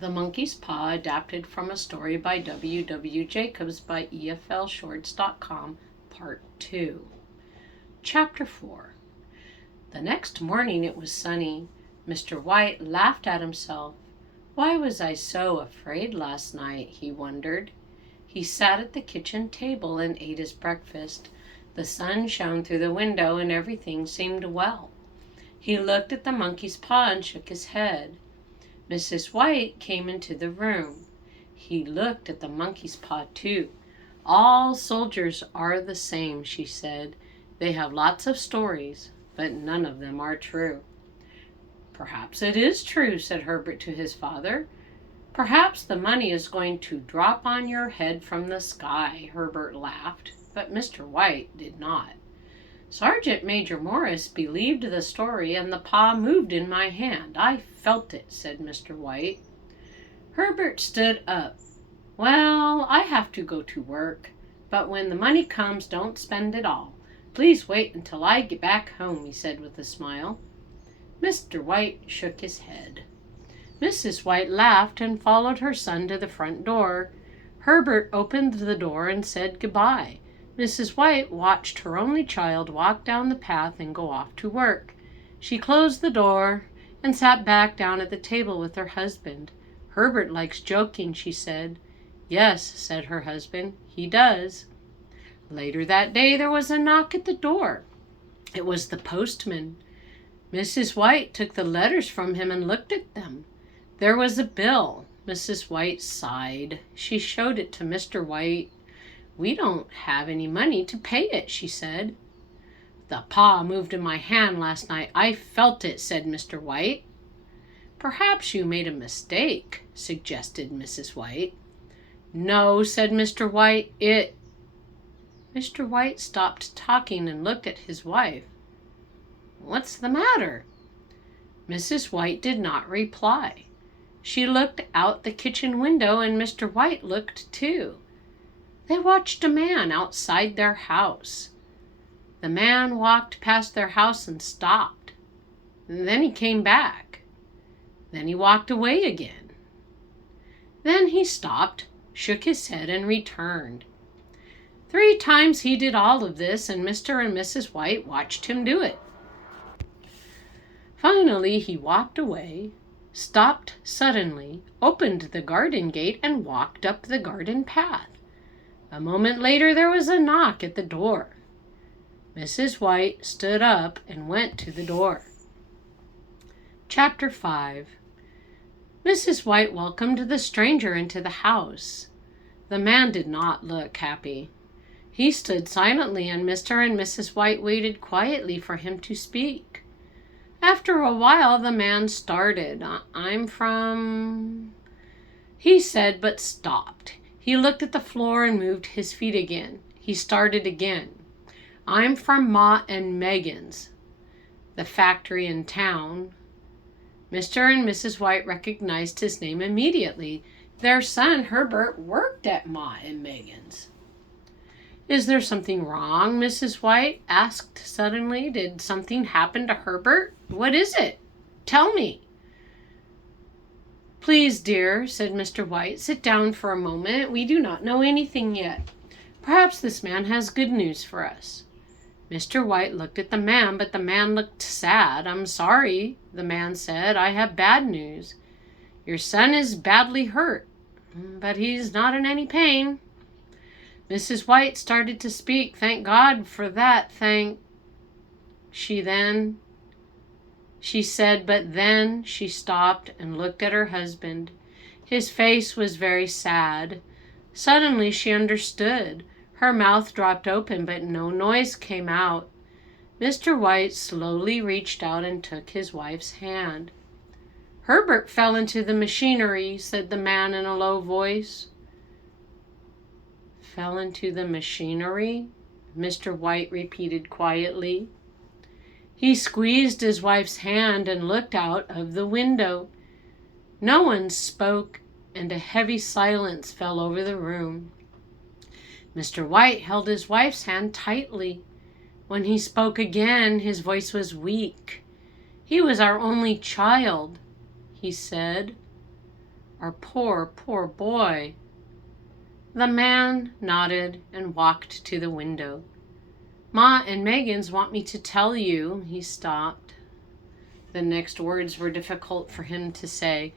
The Monkey's Paw, adapted from a story by W. W. Jacobs by ESLshorts.com, Part 2. Chapter 4. The next morning it was sunny. Mr. White laughed at himself. Why was I so afraid last night, he wondered. He sat at the kitchen table and ate his breakfast. The sun shone through the window and everything seemed well. He looked at the monkey's paw and shook his head. Mrs. White came into the room. He looked at the monkey's paw too. All soldiers are the same, she said. They have lots of stories, but none of them are true. Perhaps it is true, said Herbert to his father. Perhaps the money is going to drop on your head from the sky, Herbert laughed, but Mr. White did not. Sergeant Major Morris believed the story, and the paw moved in my hand. I felt it, said Mr. White. Herbert stood up. Well, I have to go to work, but when the money comes, don't spend it all. Please wait until I get back home, he said with a smile. Mr. White shook his head. Mrs. White laughed and followed her son to the front door. Herbert opened the door and said goodbye. Mrs. White watched her only child walk down the path and go off to work. She closed the door and sat back down at the table with her husband. Herbert likes joking, she said. Yes, said her husband, he does. Later that day there was a knock at the door. It was the postman. Mrs. White took the letters from him and looked at them. There was a bill. Mrs. White sighed. She showed it to Mr. White. We don't have any money to pay it, she said. The paw moved in my hand last night. I felt it, said Mr. White. Perhaps you made a mistake, suggested Mrs. White. No, said Mr. White, Mr. White stopped talking and looked at his wife. What's the matter? Mrs. White did not reply. She looked out the kitchen window and Mr. White looked too. They watched a man outside their house. The man walked past their house and stopped. Then he came back. Then he walked away again. Then he stopped, shook his head, and returned. 3 times he did all of this, and Mr. and Mrs. White watched him do it. Finally, he walked away, stopped suddenly, opened the garden gate, and walked up the garden path. A moment later, there was a knock at the door. Mrs. White stood up and went to the door. Chapter 5. Mrs. White welcomed the stranger into the house. The man did not look happy. He stood silently, and Mr. and Mrs. White waited quietly for him to speak. After a while, the man started. I'm from... he said, but stopped. He looked at the floor and moved his feet again. He started again. I'm from Ma and Megan's, the factory in town. Mr. and Mrs. White recognized his name immediately. Their son, Herbert, worked at Ma and Megan's. Is there something wrong? Mrs. White asked suddenly. Did something happen to Herbert? What is it? Tell me. Please, dear, said Mr. White, sit down for a moment. We do not know anything yet. Perhaps this man has good news for us. Mr. White looked at the man, but the man looked sad. I'm sorry, the man said. I have bad news. Your son is badly hurt, but he's not in any pain. Mrs. White started to speak. Thank God for that, she said, but then she stopped and looked at her husband. His face was very sad. Suddenly she understood. Her mouth dropped open, but no noise came out. Mr. White slowly reached out and took his wife's hand. Herbert fell into the machinery, said the man in a low voice. Fell into the machinery? Mr. White repeated quietly. He squeezed his wife's hand and looked out of the window. No one spoke, and a heavy silence fell over the room. Mr. White held his wife's hand tightly. When he spoke again, his voice was weak. He was our only child, he said. Our poor, poor boy." The man nodded and walked to the window. "Ma and Megan's want me to tell you," he stopped. The next words were difficult for him to say.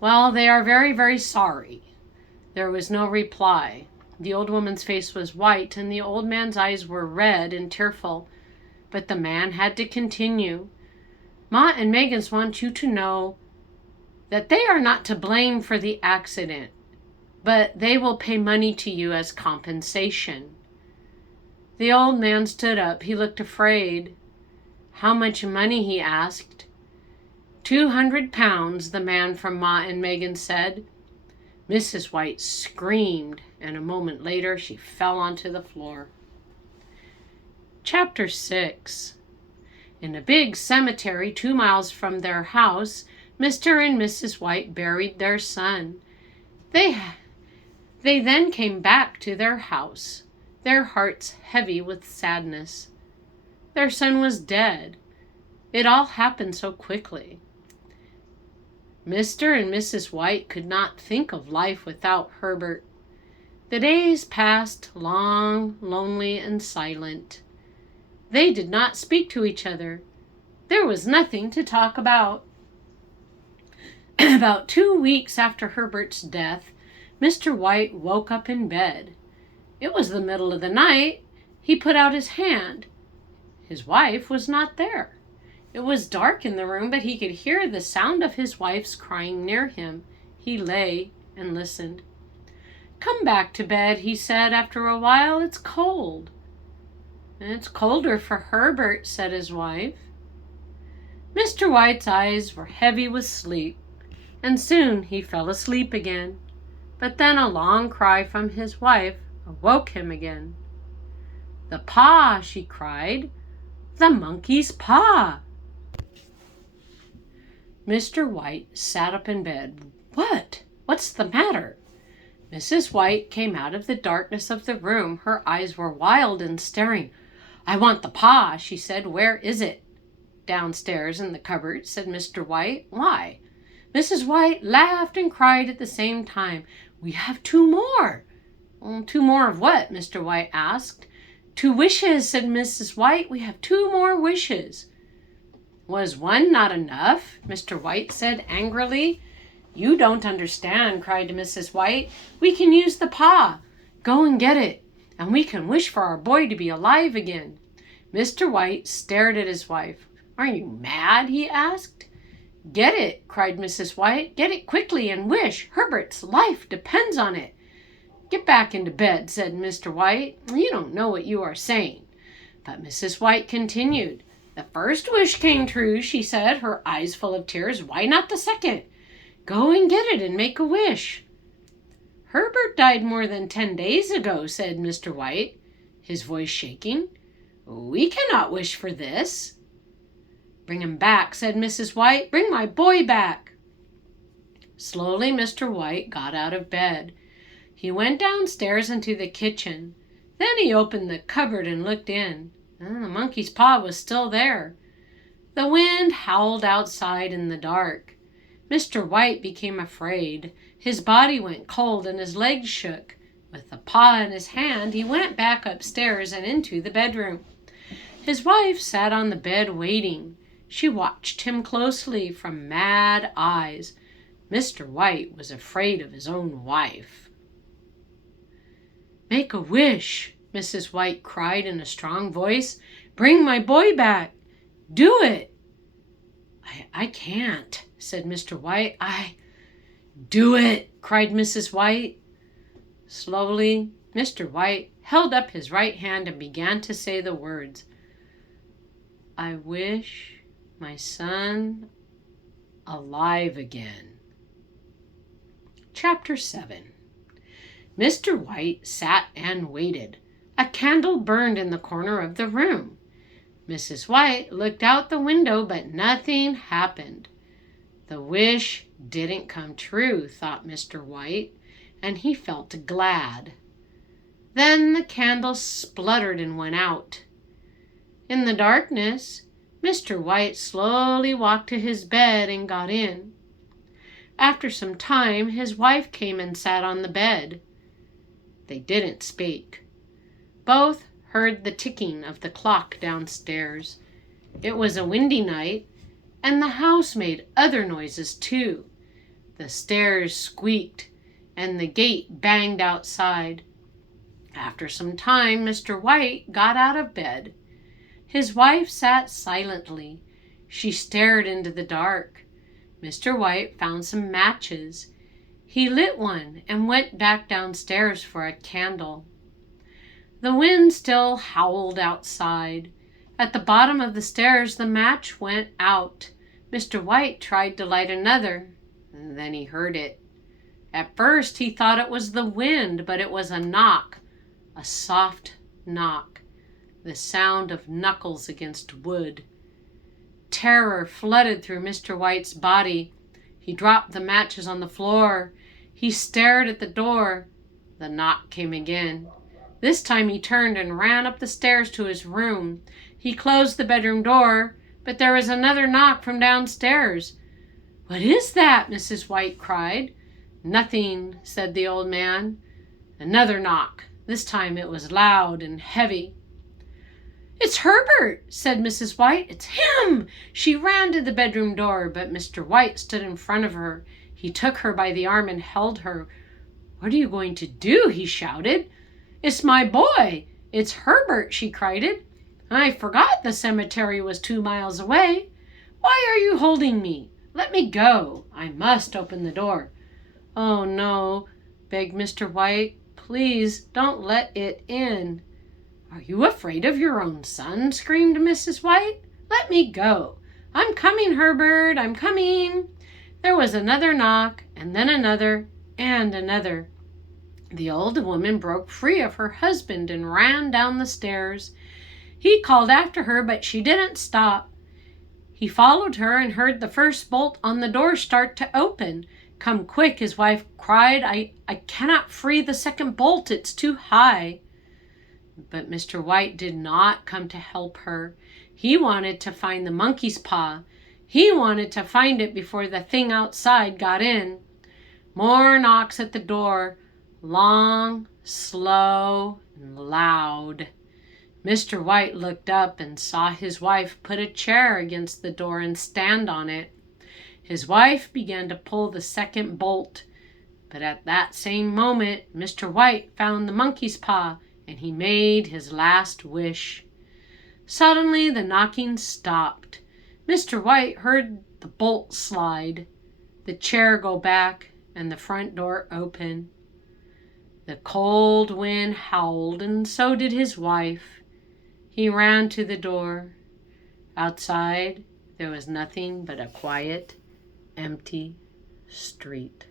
"Well, they are very, very sorry." There was no reply. The old woman's face was white and the old man's eyes were red and tearful. But the man had to continue. "Ma and Megan's want you to know that they are not to blame for the accident, but they will pay money to you as compensation." The old man stood up. He looked afraid. "How much money?" he asked. £200, the man from Ma and Megan said. Mrs. White screamed, and a moment later she fell onto the floor. Chapter 6. In a big cemetery 2 miles from their house, Mr. and Mrs. White buried their son. They then came back to their house, their hearts heavy with sadness. Their son was dead. It all happened so quickly. Mr. and Mrs. White could not think of life without Herbert. The days passed long, lonely, and silent. They did not speak to each other. There was nothing to talk about. About 2 weeks after Herbert's death, Mr. White woke up in bed. It was the middle of the night. He put out his hand. His wife was not there. It was dark in the room, but he could hear the sound of his wife's crying near him. He lay and listened. "Come back to bed," he said after a while. "It's cold." "It's colder for Herbert," said his wife. Mr. White's eyes were heavy with sleep, and soon he fell asleep again. But then a long cry from his wife awoke him again. "The paw," she cried. "The monkey's paw." Mr. White sat up in bed. What's the matter?" Mrs. White came out of the darkness of the room. Her eyes were wild and staring. "I want the paw," she said. "Where is it?" "Downstairs in the cupboard," said Mr. White. "Why?" Mrs. White laughed and cried at the same time. "We have 2 more." "2 more of what?" Mr. White asked. "2 wishes," said Mrs. White. "We have 2 more wishes." "Was 1 not enough?" Mr. White said angrily. "You don't understand," cried Mrs. White. "We can use the paw. Go and get it, and we can wish for our boy to be alive again." Mr. White stared at his wife. "Are you mad?" he asked. "Get it," cried Mrs. White. "Get it quickly and wish. Herbert's life depends on it." "Get back into bed," said Mr. White. "You don't know what you are saying." But Mrs. White continued. "The first wish came true," she said, her eyes full of tears. "Why not the second? Go and get it and make a wish." "Herbert died more than 10 days ago," said Mr. White, his voice shaking. "We cannot wish for this." "Bring him back," said Mrs. White. "Bring my boy back." Slowly Mr. White got out of bed. He went downstairs into the kitchen. Then he opened the cupboard and looked in. The monkey's paw was still there. The wind howled outside in the dark. Mr. White became afraid. His body went cold and his legs shook. With the paw in his hand, he went back upstairs and into the bedroom. His wife sat on the bed waiting. She watched him closely from mad eyes. Mr. White was afraid of his own wife. "Make a wish," Mrs. White cried in a strong voice. "Bring my boy back. Do it." I can't," said Mr. White. "Do it," cried Mrs. White. Slowly, Mr. White held up his right hand and began to say the words. "I wish my son alive again." Chapter 7. Mr. White sat and waited. A candle burned in the corner of the room. Mrs. White looked out the window, but nothing happened. The wish didn't come true, thought Mr. White, and he felt glad. Then the candle spluttered and went out. In the darkness, Mr. White slowly walked to his bed and got in. After some time, his wife came and sat on the bed. They didn't speak. Both heard the ticking of the clock downstairs. It was a windy night, and the house made other noises too. The stairs squeaked, and the gate banged outside. After some time, Mr. White got out of bed. His wife sat silently. She stared into the dark. Mr. White found some matches. He lit one and went back downstairs for a candle. The wind still howled outside. At the bottom of the stairs, the match went out. Mr. White tried to light another, and then he heard it. At first, he thought it was the wind, but it was a knock, a soft knock, the sound of knuckles against wood. Terror flooded through Mr. White's body. He dropped the matches on the floor. He stared at the door. The knock came again. This time he turned and ran up the stairs to his room. He closed the bedroom door, but there was another knock from downstairs. "What is that?" Mrs. White cried. "Nothing," said the old man. Another knock. This time it was loud and heavy. "It's Herbert," said Mrs. White. "It's him." She ran to the bedroom door, but Mr. White stood in front of her. He took her by the arm and held her. "What are you going to do?" he shouted. "It's my boy. It's Herbert," she cried. "I forgot the cemetery was 2 miles away. Why are you holding me? Let me go. I must open the door." "Oh, no," begged Mr. White. "Please don't let it in." "Are you afraid of your own son?" screamed Mrs. White. "Let me go. I'm coming, Herbert. I'm coming." There was another knock, and then another, and another. The old woman broke free of her husband and ran down the stairs. He called after her, but she didn't stop. He followed her and heard the first bolt on the door start to open. "Come quick," his wife cried. I cannot free the second bolt. It's too high." But Mr. White did not come to help her. He wanted to find the monkey's paw. He wanted to find it before the thing outside got in. More knocks at the door. Long, slow, and loud. Mr. White looked up and saw his wife put a chair against the door and stand on it. His wife began to pull the second bolt, but at that same moment, Mr. White found the monkey's paw, and he made his last wish. Suddenly, the knocking stopped. Mr. White heard the bolt slide, the chair go back, and the front door open. The cold wind howled, and so did his wife. He ran to the door. Outside, there was nothing but a quiet, empty street.